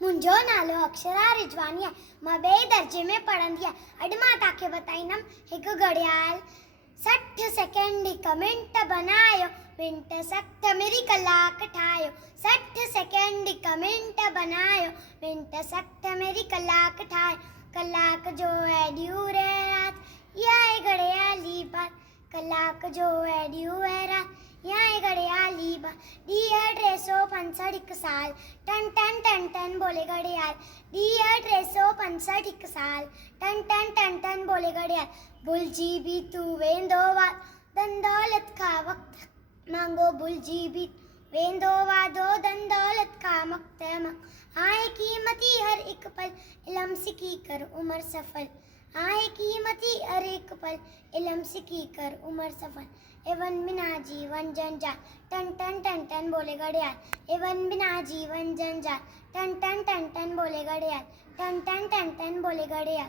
मुंहिंजो नालो अक्षरा रिजवानी आहे। मां ॿिए दर्जे में पढ़ंदी आहियां। अॼु मां तव्हांखे ॿुधाईंदमि हिकु घड़ियाल 60 सेकेंड हिकु मिंट बनायो, मिंट 60 मेरी कलाक ठाहियो। 60 सेकेंड हिकु मिंट बनायो, मिंट 60 मेरी कलाक ठाहियो। कलाक जो है ॾींहुं है रात, इहा आहे घड़ियाली बात। कलाक जो है ॾींहुं है रात, इहा आहे घड़ियाली बात। ॾींहुं 365 हिकु साल, टन टन टन टन बोले घड़ियाल। ॾींहुं 365 हिकु साल, टन टन टन टन बोले घड़ियाल। भुलिजी बि तू वेंदो वाद, धन दौलत खां वक़्तु मांगो। भुलिजी बि वेंदो वादो, धन दौलत खां वक़्तु आहे कीमती हर हिकु पल, इल्म सिखी कर उम्र सफल। आहे कीमती हर हिकु पल, इल्म सिखी कर उम्र सफल। एवन बिना जीवन जंजाल, टन टन टन टन बोले घड़ियाल। एवन बिना जीवन जंजाल, टन टन टन टन बोले घड़ियाल। टन टन टन टन बोले घड़ियाल,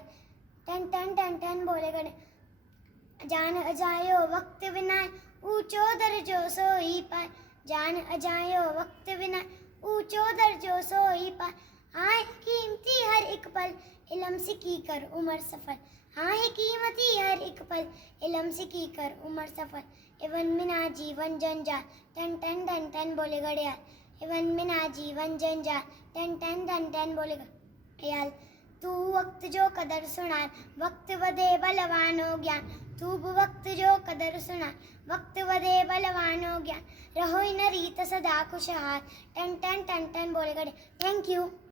टन टन टन टन बोले घड़ियाल। जान अजायो वक्त बिना ऊंचो दर्जो सोई पाए। जान अजायो वक्त बिना ऊंचो दर्जो सोई पाए। आहे कीमती हर हिकु पल, इल्म सिखी कर उम्र सफल। आहे कीमती हर हिकु पल, इल्म सिखी कर उम्र सफल। एवन बिना जीवन जंजाल, टन टन टन टन बोले घड़ियाल। एवन बिना जीवन जंजाल, टन टन टन टन बोले घड़ियाल। तू वक्त जो कदर सुणाल, वक्त वधे बलवानो ज्ञान। तू बि वक्त जो कदर सुणाल, वक्त वधे बलवानो ज्ञान। रहो इन रीत सदा खुशहाल, टन टन टन टन बोले घड़ियाल। Thank you.